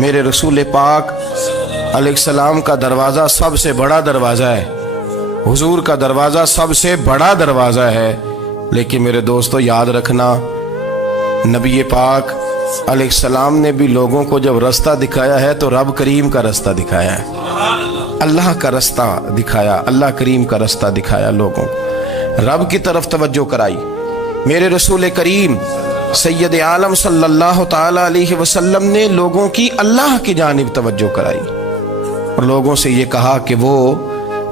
میرے رسول پاک علیہ السلام کا دروازہ سب سے بڑا دروازہ ہے، حضور کا دروازہ سب سے بڑا دروازہ ہے، لیکن میرے دوستو یاد رکھنا، نبی پاک علیہ السلام نے بھی لوگوں کو جب رستہ دکھایا ہے تو رب کریم کا رستہ دکھایا ہے، اللہ کا رستہ دکھایا، اللہ کریم کا رستہ دکھایا، لوگوں رب کی طرف توجہ کرائی۔ میرے رسول کریم سید عالم صلی اللہ تعالی علیہ وسلم نے لوگوں کی اللہ کی جانب توجہ کرائی اور لوگوں سے یہ کہا کہ وہ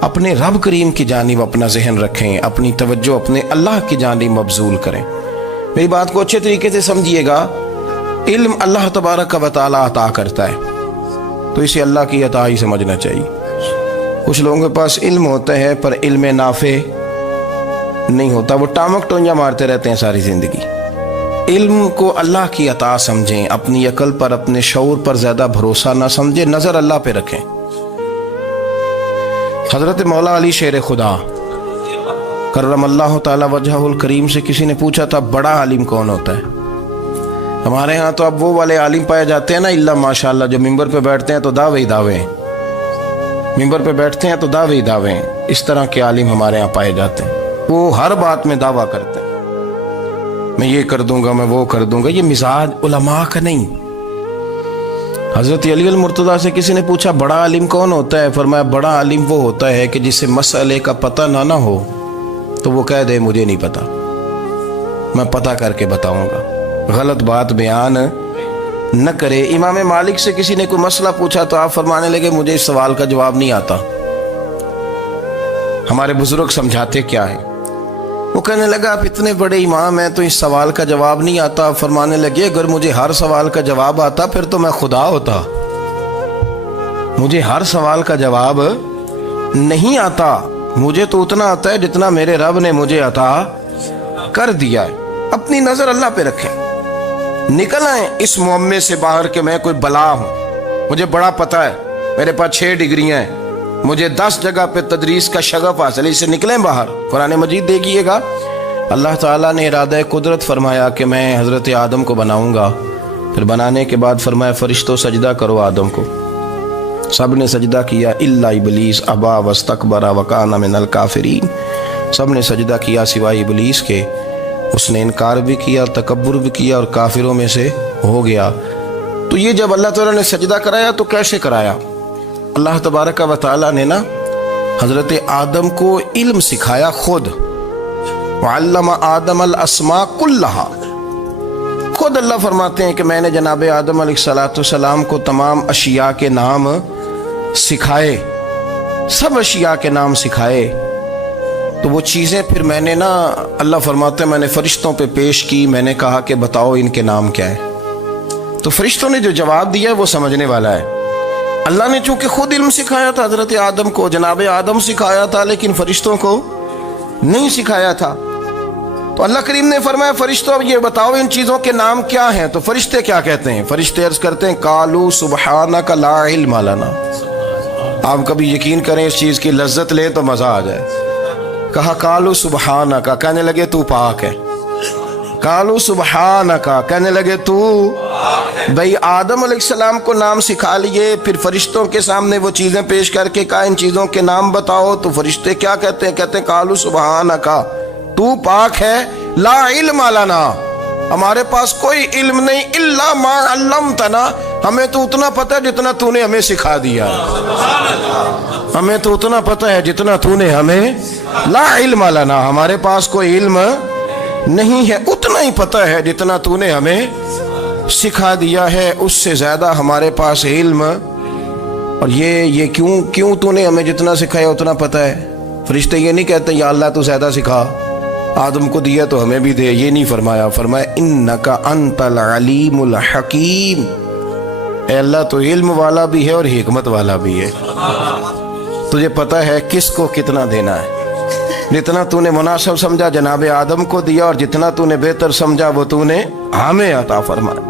اپنے رب کریم کی جانب اپنا ذہن رکھیں، اپنی توجہ اپنے اللہ کی جانب مبذول کریں۔ میری بات کو اچھے طریقے سے سمجھیے گا، علم اللہ تبارک و تعالی عطا کرتا ہے تو اسے اللہ کی عطا ہی سمجھنا چاہیے۔ کچھ لوگوں کے پاس علم ہوتا ہے پر علم نافع نہیں ہوتا، وہ ٹامک ٹونجا مارتے رہتے ہیں ساری زندگی۔ علم کو اللہ کی عطا سمجھیں، اپنی عقل پر اپنے شعور پر زیادہ بھروسہ نہ سمجھیں، نظر اللہ پہ رکھیں۔ حضرت مولا علی شیر خدا کرم اللہ تعالی وجہہ الکریم سے کسی نے پوچھا تھا بڑا عالم کون ہوتا ہے؟ ہمارے ہاں تو اب وہ والے عالم پائے جاتے ہیں نا، اللہ ماشاءاللہ، جو ممبر پہ بیٹھتے ہیں تو دعوے ہی دعوے ہیں، ممبر پہ بیٹھتے ہیں تو دعوے ہی دعوے ہیں، اس طرح کے عالم ہمارے ہاں پائے جاتے ہیں۔ وہ ہر بات میں دعویٰ کرتے ہیں، میں یہ کر دوں گا، میں وہ کر دوں گا۔ یہ مزاج علماء کا نہیں۔ حضرت علی المرتضیٰ سے کسی نے پوچھا بڑا عالم کون ہوتا ہے؟ فرمایا بڑا عالم وہ ہوتا ہے کہ جسے مسئلے کا پتہ نہ ہو تو وہ کہہ دے مجھے نہیں پتا، میں پتہ کر کے بتاؤں گا، غلط بات بیان نہ کرے۔ امام مالک سے کسی نے کوئی مسئلہ پوچھا تو آپ فرمانے لگے مجھے اس سوال کا جواب نہیں آتا، ہمارے بزرگ سمجھاتے کیا ہے؟ وہ کہنے لگا آپ اتنے بڑے امام ہیں تو اس سوال کا جواب نہیں آتا۔ فرمانے لگے اگر مجھے ہر سوال کا جواب آتا پھر تو میں خدا ہوتا، مجھے ہر سوال کا جواب نہیں آتا، مجھے تو اتنا آتا ہے جتنا میرے رب نے مجھے عطا کر دیا ہے۔ اپنی نظر اللہ پہ رکھیں، نکل آئیں اس معمے سے باہر کہ میں کوئی بلا ہوں، مجھے بڑا پتہ ہے، میرے پاس 6 ڈگریاں ہیں، مجھے 10 جگہ پہ تدریس کا شغف حاصل ہے، اس سے نکلیں باہر۔ قرآن مجید دیکھیے گا، اللہ تعالیٰ نے ارادہ قدرت فرمایا کہ میں حضرت آدم کو بناؤں گا، پھر بنانے کے بعد فرمایا فرشتوں سجدہ کرو آدم کو، سب نے سجدہ کیا الا ابلیس ابا واستکبر وکان من الکافرین، سب نے سجدہ کیا سوائے ابلیس کے، اس نے انکار بھی کیا، تکبر بھی کیا اور کافروں میں سے ہو گیا۔ تو یہ جب اللہ تعالیٰ نے سجدہ کرایا تو کیسے کرایا؟ اللہ تبارک و تعالیٰ نے نا حضرت آدم کو علم سکھایا خود، وعلم آدم الاسماء کلہا، خود اللہ فرماتے ہیں کہ میں نے جناب آدم علیہ السلام کو تمام اشیاء کے نام سکھائے، سب اشیاء کے نام سکھائے۔ تو وہ چیزیں پھر میں نے نا، اللہ فرماتے ہیں میں نے فرشتوں پہ پیش کی، میں نے کہا کہ بتاؤ ان کے نام کیا ہے، تو فرشتوں نے جو جواب دیا وہ سمجھنے والا ہے۔ اللہ نے چونکہ خود علم سکھایا تھا حضرت آدم کو، جناب آدم سکھایا تھا لیکن فرشتوں کو نہیں سکھایا تھا، تو اللہ کریم نے فرمایا فرشتوں اب یہ بتاؤ ان چیزوں کے نام کیا ہیں؟ تو فرشتے کیا کہتے ہیں؟ فرشتے عرض کرتے ہیں قالوا سبحانک لا علم لنا۔ آپ کبھی یقین کریں اس چیز کی لذت لیں تو مزہ آ جائے۔ کہا قالوا سبحانک، کہنے لگے تو پاک ہے، قالوا سبحانک، کہنے لگے تو بھئی آدم علیہ السلام کو نام سکھا لیے، پھر فرشتوں کے سامنے وہ چیزیں پیش کر کے کہا ان چیزوں کے نام بتاؤ، تو فرشتے کیا کہتے ہیں؟ کہتے ہیں قالوا سبحانک، تو پاک ہے، لا علم لنا، ہمارے پاس کوئی علم نہیں، الا ما علمتنا، ہمیں تو اتنا پتہ ہے جتنا تو نے ہمیں سکھا دیا، ہمیں تو اتنا پتہ ہے جتنا تو نے ہمیں، لا علم لنا، ہمارے پاس کوئی علم نہیں ہے، اتنا ہی پتہ ہے جتنا تو نے ہمیں سکھا دیا ہے، اس سے زیادہ ہمارے پاس علم۔ اور یہ کیوں تو نے ہمیں جتنا سکھایا اتنا پتہ ہے؟ فرشتے یہ نہیں کہتے یا اللہ تو زیادہ سکھا، آدم کو دیا تو ہمیں بھی دے، یہ نہیں فرمایا، فرمایا انک انت العلیم الحکیم، اے اللہ تو علم والا بھی ہے اور حکمت والا بھی ہے، تجھے پتہ ہے کس کو کتنا دینا ہے، جتنا تو نے مناسب سمجھا جناب آدم کو دیا اور جتنا تو نے بہتر سمجھا وہ تو نے ہمیں عطا فرمایا۔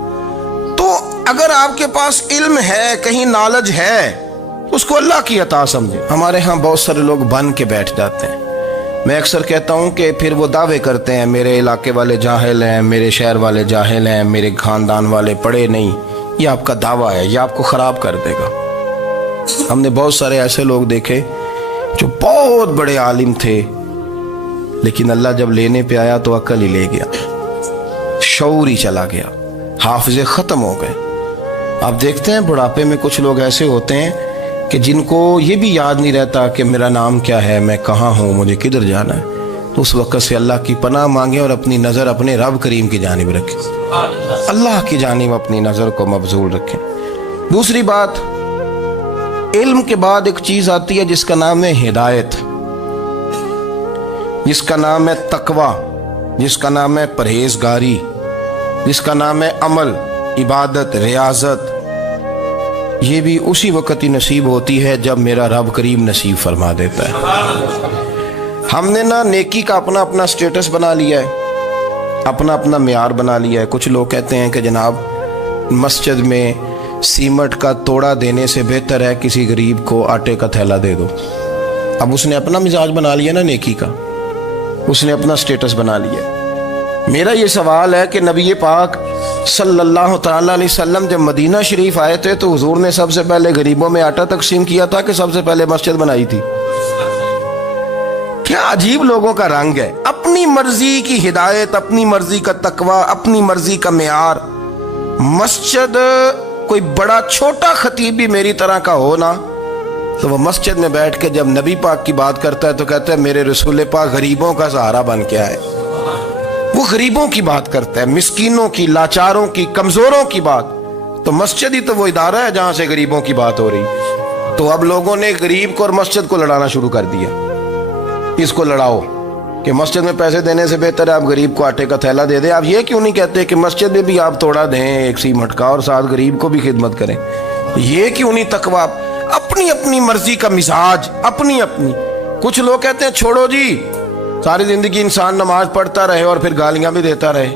تو اگر آپ کے پاس علم ہے، کہیں نالج ہے، اس کو اللہ کی عطا سمجھے۔ ہمارے ہاں بہت سارے لوگ بن کے بیٹھ جاتے ہیں، میں اکثر کہتا ہوں کہ پھر وہ دعوے کرتے ہیں میرے علاقے والے جاہل ہیں، میرے شہر والے جاہل ہیں، میرے خاندان والے پڑھے نہیں، یہ آپ کا دعویٰ ہے، یہ آپ کو خراب کر دے گا۔ ہم نے بہت سارے ایسے لوگ دیکھے جو بہت بڑے عالم تھے، لیکن اللہ جب لینے پہ آیا تو عقل ہی لے گیا، شعور ہی چلا گیا، حافظے ختم ہو گئے۔ آپ دیکھتے ہیں بڑھاپے میں کچھ لوگ ایسے ہوتے ہیں کہ جن کو یہ بھی یاد نہیں رہتا کہ میرا نام کیا ہے، میں کہاں ہوں، مجھے کدھر جانا ہے۔ تو اس وقت سے اللہ کی پناہ مانگیں اور اپنی نظر اپنے رب کریم کی جانب رکھیں، اللہ کی جانب اپنی نظر کو مبذول رکھیں۔ دوسری بات، علم کے بعد ایک چیز آتی ہے جس کا نام ہے ہدایت، جس کا نام ہے تقوی، جس کا نام ہے پرہیزگاری، جس کا نام ہے عمل، عبادت، ریاضت۔ یہ بھی اسی وقت ہی نصیب ہوتی ہے جب میرا رب کریم نصیب فرما دیتا ہے۔ ہم نے نا نیکی کا اپنا اپنا سٹیٹس بنا لیا ہے، اپنا اپنا معیار بنا لیا ہے۔ کچھ لوگ کہتے ہیں کہ جناب مسجد میں سیمٹ کا توڑا دینے سے بہتر ہے کسی غریب کو آٹے کا تھیلا دے دو۔ اب اس نے اپنا مزاج بنا لیا نا نیکی کا، اس نے اپنا سٹیٹس بنا لیا۔ میرا یہ سوال ہے کہ نبی پاک صلی اللہ تعالیٰ علیہ وسلم جب مدینہ شریف آئے تھے تو حضور نے سب سے پہلے غریبوں میں آٹا تقسیم کیا تھا کہ سب سے پہلے مسجد بنائی تھی؟ کیا عجیب لوگوں کا رنگ ہے، اپنی مرضی کی ہدایت، اپنی مرضی کا تقوی، اپنی مرضی کا معیار۔ مسجد کوئی بڑا چھوٹا خطیب بھی میری طرح کا ہو نا تو وہ مسجد میں بیٹھ کے جب نبی پاک کی بات کرتا ہے تو کہتا ہے میرے رسول پاک غریبوں کا سہارا بن کے آئے۔ وہ غریبوں کی بات کرتا ہے، مسکینوں کی، لاچاروں کی، کمزوروں کی بات۔ تو مسجد ہی تو وہ ادارہ ہے جہاں سے غریبوں کی بات ہو رہی۔ تو اب لوگوں نے غریب کو اور مسجد کو لڑانا شروع کر دیا، اس کو لڑاؤ کہ مسجد میں پیسے دینے سے بہتر ہے آپ غریب کو آٹے کا تھیلا دے دیں۔ آپ یہ کیوں نہیں کہتے کہ مسجد میں بھی آپ توڑا دیں ایک سیمٹ کا اور ساتھ غریب کو بھی خدمت کریں؟ یہ کیوں نہیں تقوی؟ اپنی اپنی مرضی کا مزاج، اپنی اپنی۔ کچھ لوگ کہتے ہیں چھوڑو جی، ساری زندگی انسان نماز پڑھتا رہے اور پھر گالیاں بھی دیتا رہے،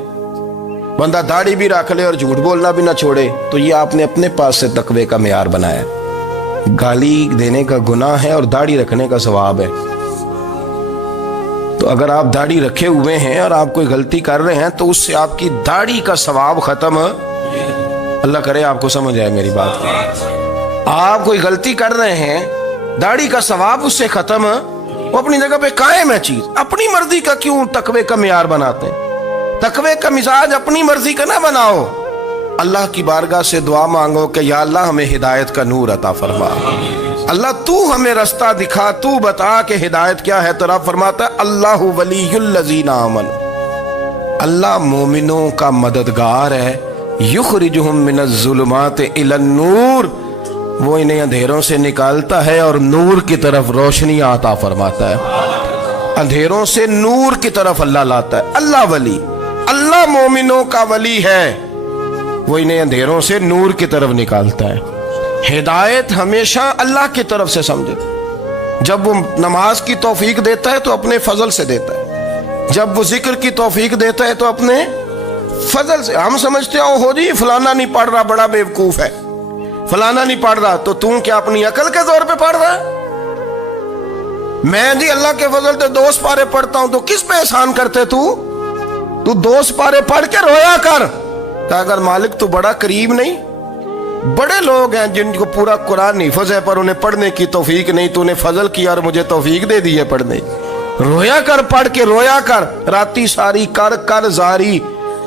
بندہ داڑھی بھی رکھ لے اور جھوٹ بولنا بھی نہ چھوڑے۔ تو یہ آپ نے اپنے پاس سے تقوی کا معیار بنایا۔ گالی دینے کا گناہ ہے اور داڑھی رکھنے کا ثواب ہے۔ تو اگر آپ داڑھی رکھے ہوئے ہیں اور آپ کوئی غلطی کر رہے ہیں تو اس سے آپ کی داڑھی کا ثواب ختم، اللہ کرے آپ کو سمجھ آئے میری بات۔ آپ کوئی غلطی کر رہے ہیں، داڑھی کا ثواب اس سے ختم، وہ اپنی جگہ پہ قائم ہے چیز۔ اپنی مرضی کا کیوں تقوی کا معیار بناتے ہیں؟ تقوی کا مزاج اپنی مرضی کا نہ بناؤ، اللہ کی بارگاہ سے دعا مانگو کہ یا اللہ ہمیں ہدایت کا نور عطا فرما، اللہ تو ہمیں رستہ دکھا، تو بتا کہ ہدایت کیا ہے۔ تو رب فرماتا ہے اللہ ولی الذین آمنوا، اللہ مومنوں کا مددگار ہے، یخرجہم من الظلمات الی النور، وہ انہیں اندھیروں سے نکالتا ہے اور نور کی طرف روشنی عطا فرماتا ہے۔ اندھیروں سے نور کی طرف اللہ لاتا ہے۔ اللہ ولی، اللہ مومنوں کا ولی ہے، وہ انہیں اندھیروں سے نور کی طرف نکالتا ہے۔ ہدایت ہمیشہ اللہ کی طرف سے سمجھے۔ جب وہ نماز کی توفیق دیتا ہے تو اپنے فضل سے دیتا ہے، جب وہ ذکر کی توفیق دیتا ہے تو اپنے فضل سے۔ ہم سمجھتے ہو جی فلانا نہیں پڑھ رہا بڑا بیوقوف ہے، فلانا نہیں پڑھ رہا، تو تم کیا اپنی عقل کے زور پہ پڑھ رہا ہے؟ میں جی اللہ کے فضل سے 2 سپارے پڑھتا ہوں، تو کس پہ احسان کرتے تو 2 سپارے پڑھ کے رویا کر کہ اگر مالک تو بڑا قریب نہیں۔ بڑے لوگ ہیں جن کو پورا قرآن حفظ ہے پر انہیں پڑھنے کی توفیق نہیں، تو انہیں فضل کیا اور مجھے توفیق دے دی ہے پڑھنے۔ رویا کر، پڑھ کے رویا کر، راتی ساری کر کر زاری،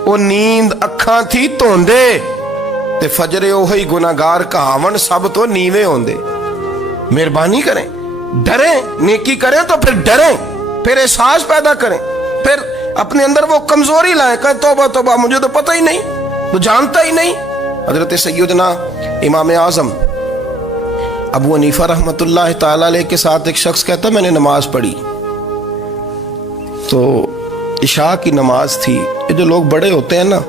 وہ نیند اکھاں تھی توندے تے فجرے اوہی گناہگار کہاون سب تو نیوے ہوندے۔ مہربانی کریں، ڈریں، نیکی کریں تو پھر ڈریں، پھر احساس پیدا کریں، پھر اپنے اندر وہ کمزوری لائیں کہ توبہ توبہ مجھے تو پتہ ہی نہیں، تو جانتا ہی نہیں۔ حضرت سیدنا امام اعظم ابو حنیفہ رحمۃ اللہ تعالی علیہ کے ساتھ ایک شخص کہتا میں نے نماز پڑھی تو عشاء کی نماز تھی۔ یہ جو لوگ بڑے ہوتے ہیں نا،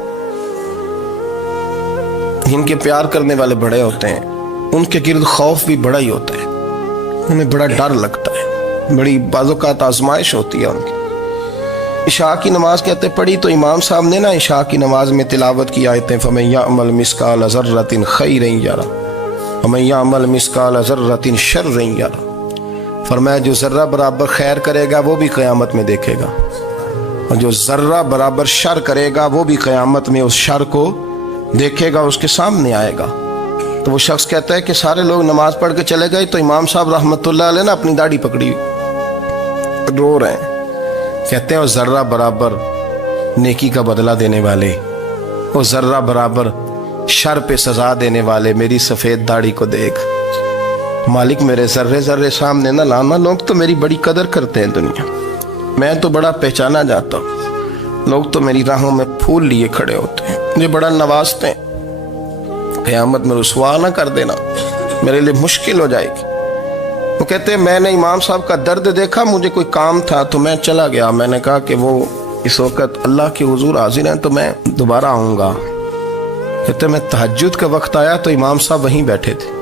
ان کے پیار کرنے والے بڑے ہوتے ہیں، ان کے گرد خوف بھی بڑا ہی ہوتا ہے، انہیں بڑا ڈر لگتا ہے، بڑی بعض اوقات آزمائش ہوتی ہے ان کی۔ عشاء کی نماز کہتے پڑھی تو امام صاحب نے نا عشاء کی نماز میں تلاوت کی آیتیں فَمَن يَعْمَلْ مِثْقَالَ ذَرَّةٍ خَيْرًا يَرَهُ وَمَن يَعْمَلْ مِثْقَالَ ذَرَّةٍ شَرًّا يَرَهُ، فرمایا جو ذرہ برابر خیر کرے گا وہ بھی قیامت میں دیکھے گا، اور جو ذرہ برابر شر کرے گا وہ بھی قیامت میں اس شر کو دیکھے گا اس کے سامنے آئے گا. تو وہ شخص کہتا ہے کہ سارے لوگ نماز پڑھ کے چلے گئے تو امام صاحب رحمۃ اللہ علیہ نے اپنی داڑھی پکڑی رو رہے ہیں. کہتے ہیں وہ ذرہ برابر نیکی کا بدلہ دینے والے، وہ ذرہ برابر شر پہ سزا دینے والے میری سفید داڑھی کو دیکھ. مالک میرے ذرے ذرے سامنے نہ لانا، لوگ تو میری بڑی قدر کرتے ہیں دنیا، میں تو بڑا پہچانا جاتا ہوں، لوگ تو میری راہوں میں پھول لیے کھڑے ہوتے ہیں، مجھے بڑا نوازتے ہیں. قیامت میں رسوا نہ کر دینا، میرے لیے مشکل ہو جائے گی. وہ کہتے ہیں میں نے امام صاحب کا درد دیکھا، مجھے کوئی کام تھا تو میں چلا گیا. میں نے کہا کہ وہ اس وقت اللہ کے حضور حاضر ہیں تو میں دوبارہ آؤں گا. کہتے ہیں میں تہجد کا وقت آیا تو امام صاحب وہیں بیٹھے تھے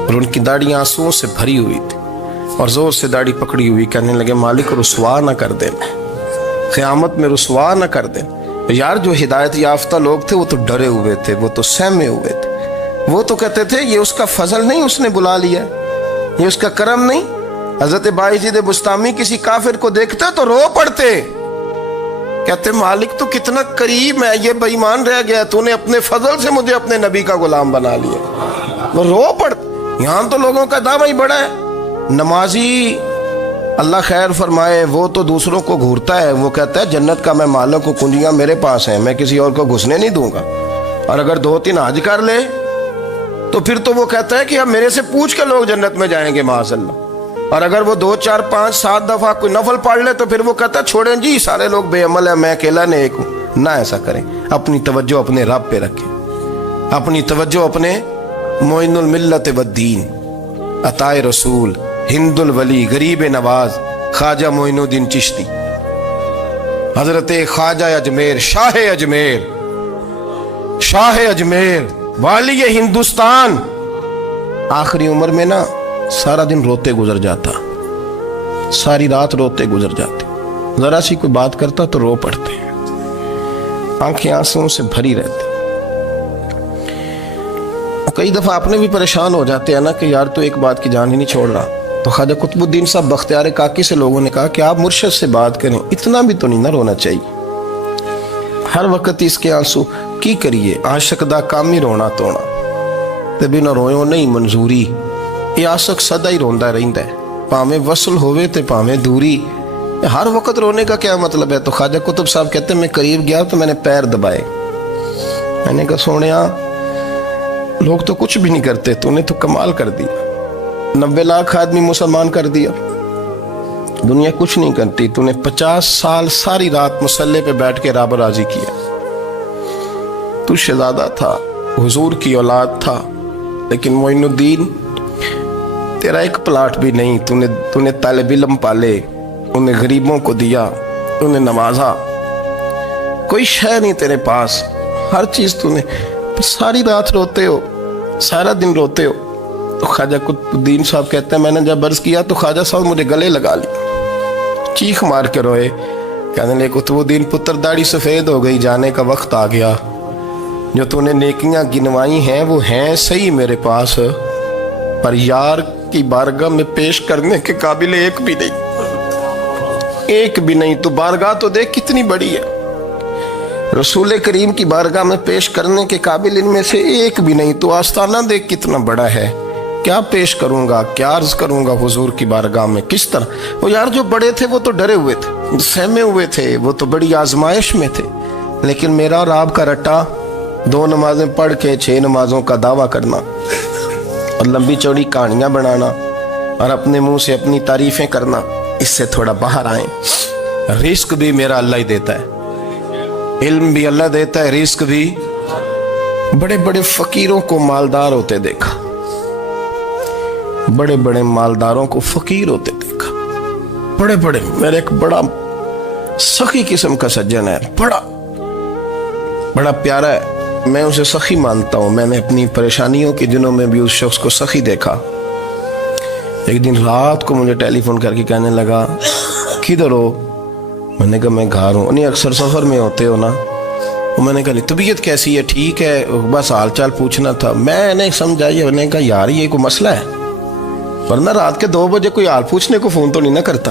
اور ان کی داڑھی آنسوؤں سے بھری ہوئی تھی اور زور سے داڑھی پکڑی ہوئی. کہنے لگے مالک رسوا نہ کر دیں، قیامت میں رسوا نہ کر دیں. یار جو ہدایت یافتہ لوگ تھے وہ تو ڈرے ہوئے تھے، وہ تو سہمے ہوئے تھے، وہ تو کہتے تھے یہ اس کا فضل نہیں، اس نے بلا لیا، یہ اس کا کرم نہیں. حضرت باعزید بستامی کسی کافر کو دیکھتے تو رو پڑتے، کہتے مالک تو کتنا قریب ہے، یہ بے ایمان رہ گیا، تو نے اپنے فضل سے مجھے اپنے نبی کا غلام بنا لیا. وہ رو پڑتے. یہاں تو لوگوں کا دعویٰ ہی بڑا ہے. نمازی اللہ خیر فرمائے وہ تو دوسروں کو گھورتا ہے، وہ کہتا ہے جنت کا میں مالک ہوں، کنجیاں میرے پاس ہیں، میں کسی اور کو گھسنے نہیں دوں گا. اور اگر 2-3 حج کر لے تو پھر تو وہ کہتا ہے کہ اب میرے سے پوچھ کے لوگ جنت میں جائیں گے معاذ اللہ. اور اگر وہ 2 4 5 7 دفعہ کوئی نفل پڑھ لے تو پھر وہ کہتا ہے چھوڑیں جی سارے لوگ بے عمل ہیں، میں اکیلا نیک ہوں. نہ ایسا کریں، اپنی توجہ اپنے رب پہ رکھیں، اپنی توجہ اپنے معین الملت والدین، عطا رسول، ہند الولی، غریب نواز، خواجہ معین الدین چشتی، حضرت خواجہ اجمیر، شاہ اجمیر، والی ہندوستان. آخری عمر میں نا سارا دن روتے گزر جاتا، ساری رات روتے گزر جاتے، ذرا سی کوئی بات کرتا تو رو پڑتے، آنکھیں آنسوں سے بھری رہتی. کئی دفعہ اپنے بھی پریشان ہو جاتے ہیں نا کہ یار تو ایک بات کی جان ہی نہیں چھوڑ رہا. تو خواجہ قطب الدین صاحب بختیار کاکی سے لوگوں نے کہا کہ آپ مرشد سے بات کریں، اتنا بھی تو نہیں نہ رونا چاہیے، ہر وقت اس کے آنسو کی کریے. عاشق دا کام ہی رونا تونا تے بنا رویوں نہیں منظوری. یہ عاشق سدا ہی روندا رہندا ہے، پاویں وصل ہوئے تے پاویں دوری. ہر وقت رونے کا کیا مطلب ہے؟ تو خواجہ قطب صاحب کہتے ہیں میں قریب گیا تو میں نے پیر دبائے، میں نے کہا سونیا لوگ تو کچھ بھی نہیں کرتے، تو نے تو کمال کر دیا، 90 لاکھ آدمی مسلمان کر دیا، دنیا کچھ نہیں کرتی، تو نے 50 سال ساری رات مصلے پہ بیٹھ کے رب راضی کیا. تو شہزادہ تھا، حضور کی اولاد تھا، لیکن معین الدین تیرا ایک پلاٹ بھی نہیں، تو نے طالب علم پالے، انہیں غریبوں کو دیا، انہیں نوازا، کوئی شے نہیں تیرے پاس، ہر چیز تو نے، ساری رات روتے ہو، سارا دن روتے ہو. تو خواجہ قطب الدین صاحب کہتے ہیں میں نے جب عرض کیا تو خواجہ صاحب مجھے گلے لگا لی، چیخ مار کے روئے، کہنے لگے قطب الدین پتر داڑھی سفید ہو گئی، جانے کا وقت آ گیا، جو تو نے نیکیاں گنوائی ہیں وہ ہیں صحیح میرے پاس، پر یار کی بارگاہ میں پیش کرنے کے قابل ایک بھی نہیں. تو بارگاہ تو دیکھ کتنی بڑی ہے، رسول کریم کی بارگاہ میں پیش کرنے کے قابل ان میں سے ایک بھی نہیں. تو آستانہ دیکھ کتنا بڑا ہے، کیا پیش کروں گا، کیا عرض کروں گا حضور کی بارگاہ میں، کس طرح. وہ یار جو بڑے تھے وہ تو ڈرے ہوئے تھے، سہمے ہوئے تھے، وہ تو بڑی آزمائش میں تھے، لیکن میرا اور آپ کا رٹا 2 نمازیں پڑھ کے 6 نمازوں کا دعویٰ کرنا اور لمبی چوڑی کہانیاں بنانا اور اپنے منہ سے اپنی تعریفیں کرنا، اس سے تھوڑا باہر آئیں. رزق بھی میرا اللہ ہی دیتا ہے، علم بھی اللہ دیتا ہے، رزق بھی. بڑے بڑے فقیروں کو مالدار ہوتے دیکھا، بڑے بڑے مالداروں کو فقیر ہوتے دیکھا، بڑے بڑے. میرے ایک بڑا سخی قسم کا سجن ہے، بڑا پیارا ہے، میں اسے سخی مانتا ہوں. میں نے اپنی پریشانیوں کے دنوں میں بھی اس شخص کو سخی دیکھا. ایک دن رات کو مجھے ٹیلی فون کر کے کہنے لگا کدھر ہو؟ میں نے کہا میں گھر ہوں. نہیں اکثر سفر میں ہوتے ہو نا؟ میں نے کہا طبیعت کیسی ہے؟ ٹھیک ہے، بس حال چال پوچھنا تھا. میں نے سمجھائی، میں نے کہا یار یہ کوئی مسئلہ ہے، ورنہ رات کے 2 بجے کوئی حال پوچھنے کو فون تو نہیں نہ کرتا.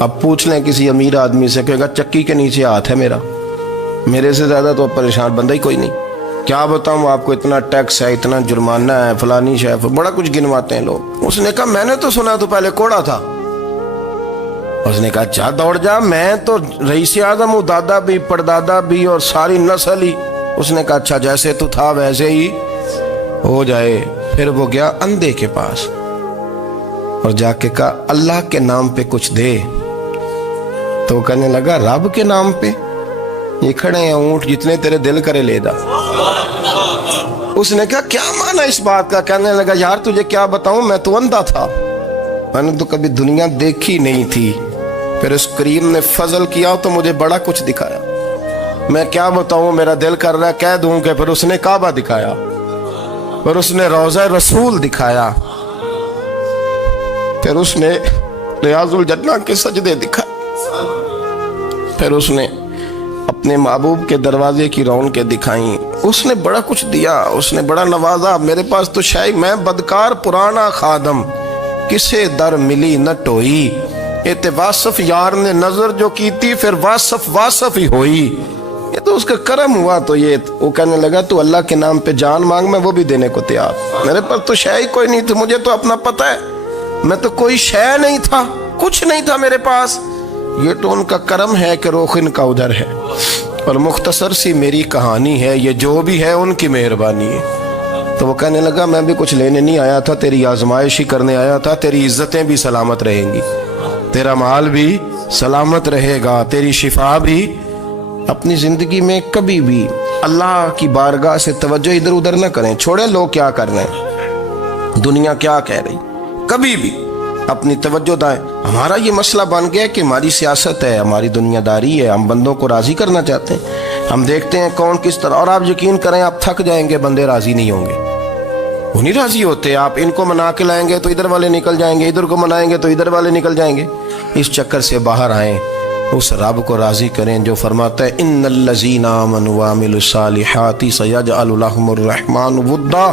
اب پوچھ لیں کسی امیر آدمی سے، کہے گا چکی کے نیچے ہاتھ ہے میرا، میرے سے زیادہ تو پریشان بندہ ہی کوئی نہیں۔ کیا بتاؤں آپ کو، اتنا ٹیکس ہے، اتنا جرمانہ ہے، فلانی شے، بڑا کچھ گنواتے ہیں لوگ۔ اس نے کہا میں نے تو سنا تو پہلے کوڑا تھا۔ اس نے کہا جا دوڑ جا، میں تو رئیس اعظم ہوں، دادا بھی پردادا بھی اور ساری نسل ہی۔ اس نے کہا اچھا جیسے تو تھا ویسے ہی ہو جائے۔ پھر وہ گیا اندھے کے پاس اور جا کے کہا اللہ کے نام پہ کچھ دے۔ تو کہنے لگا رب کے نام پہ؟ یہ کھڑے ہیں اونٹ، جتنے تیرے دل کرے لے دا۔ اس نے کہا کیا معنی اس بات کا؟ کہنے لگا یار تجھے کیا بتاؤں، میں تو اندھا تھا، میں نے تو کبھی دنیا دیکھی نہیں تھی، پھر اس کریم نے فضل کیا تو مجھے بڑا کچھ دکھایا۔ میں کیا بتاؤں، میرا دل کر رہا ہے کہہ دوں کہ پھر اس نے کعبہ دکھایا، پھر اس نے روضہ رسول دکھایا، پھر اس نے ریاض الجنہ کے سجدے دکھائے، پھر اس نے اپنے محبوب کے دروازے کی رونقیں دکھائیں۔ اس نے بڑا کچھ دیا، اس نے بڑا نوازا۔ میرے پاس تو شاید میں بدکار پرانا خادم، کسے در ملی نہ ٹوئی، ایت واصف یار نے نظر جو کی تھی، پھر واصف ہی ہوئی۔ یہ تو اس کا کرم ہوا۔ تو یہ وہ کہنے لگا تو اللہ کے نام پہ جان مانگ، میں وہ بھی دینے کو تیار۔ میرے پاس تو شے کوئی نہیں تھی، مجھے تو اپنا پتہ ہے، میں تو کوئی شے نہیں تھا، کچھ نہیں تھا میرے پاس۔ یہ تو ان کا کرم ہے کہ رخ ان کا ادھر ہے، اور مختصر سی میری کہانی ہے، یہ جو بھی ہے ان کی مہربانی ہے۔ تو وہ کہنے لگا میں بھی کچھ لینے نہیں آیا تھا، تیری آزمائش ہی کرنے آیا تھا، تیری عزتیں بھی سلامت رہیں گی، تیرا مال بھی سلامت رہے گا، تیری شفا بھی۔ اپنی زندگی میں کبھی بھی اللہ کی بارگاہ سے توجہ ادھر ادھر نہ کریں، چھوڑیں لوگ کیا کر رہے ہیں، دنیا کیا کہہ رہی، کبھی بھی اپنی توجہ دائیں۔ ہمارا یہ مسئلہ بن گیا کہ ہماری سیاست ہے، ہماری دنیا داری ہے، ہم بندوں کو راضی کرنا چاہتے ہیں، ہم دیکھتے ہیں کون کس طرح، اور آپ یقین کریں آپ تھک جائیں گے، بندے راضی نہیں ہوں گے، وہ نہیں راضی ہوتے۔ آپ ان کو منا کے لائیں گے تو ادھر والے نکل جائیں گے، ادھر کو منائیں گے تو ادھر والے نکل جائیں گے۔ اس چکر سے باہر آئیں، اس رب کو راضی کریں جو فرماتا ہے ان الذین آمنوا وعملوا الصالحات سیجعل لهم الرحمن ودا۔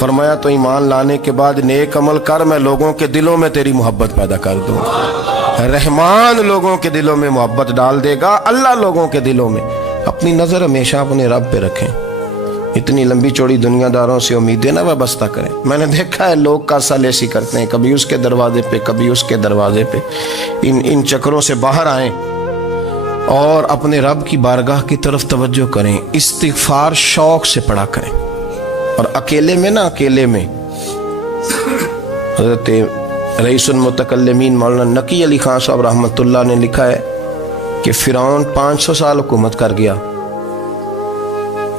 فرمایا تو ایمان لانے کے بعد نیک عمل کر، میں لوگوں کے دلوں میں تیری محبت پیدا کر دوں گا۔ رحمان لوگوں کے دلوں میں محبت ڈال دے گا، اللہ لوگوں کے دلوں میں۔ اپنی نظر ہمیشہ اپنے رب پہ رکھیں، اتنی لمبی چوڑی دنیا داروں سے امیدیں نہ وابستہ کریں۔ میں نے دیکھا ہے لوگ کاسا لیسی کرتے ہیں، کبھی اس کے دروازے پہ کبھی اس کے دروازے پہ۔ ان چکروں سے باہر آئیں اور اپنے رب کی بارگاہ کی طرف توجہ کریں، استغفار شوق سے پڑھا کریں، اور اکیلے میں نہ، اکیلے میں حضرت رئیس المتکلمین مولانا نقی علی خان صاحب رحمۃ اللہ نے لکھا ہے کہ فرعون 500 سال حکومت کر گیا،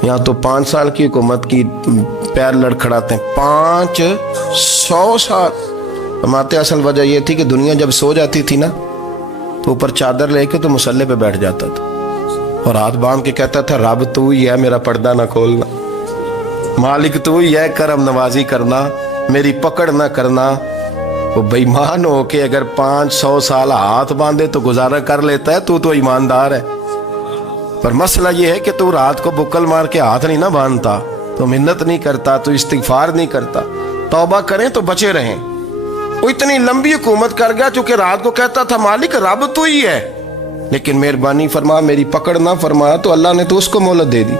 یہاں تو 5 سال کی حکومت کی پیر لڑکھڑاتے ہیں، 500 سال۔ فرماتے اصل وجہ یہ تھی کہ دنیا جب سو جاتی تھی نا تو اوپر چادر لے کے تو مسلح پہ بیٹھ جاتا تھا اور ہاتھ باندھ کے کہتا تھا رب تو ہی ہے، میرا پردہ نہ کھولنا، مالک تو ہی ہے، کرم نوازی کرنا، میری پکڑ نہ کرنا۔ وہ بے ایمان ہو کے اگر 500 سال ہاتھ باندھے تو گزارا کر لیتا ہے، تو ایماندار ہے۔ پر مسئلہ یہ ہے کہ تو رات کو بکل مار کے ہاتھ نہیں نہ باندھتا، تو منت نہیں کرتا، تو استغفار نہیں کرتا۔ توبہ کریں تو بچے رہیں۔ وہ اتنی لمبی حکومت کر گیا چونکہ رات کو کہتا تھا مالک رب تو ہی ہے، لیکن مہربانی فرما، میری پکڑ نہ فرمایا تو اللہ نے تو اس کو مہلت دے دی۔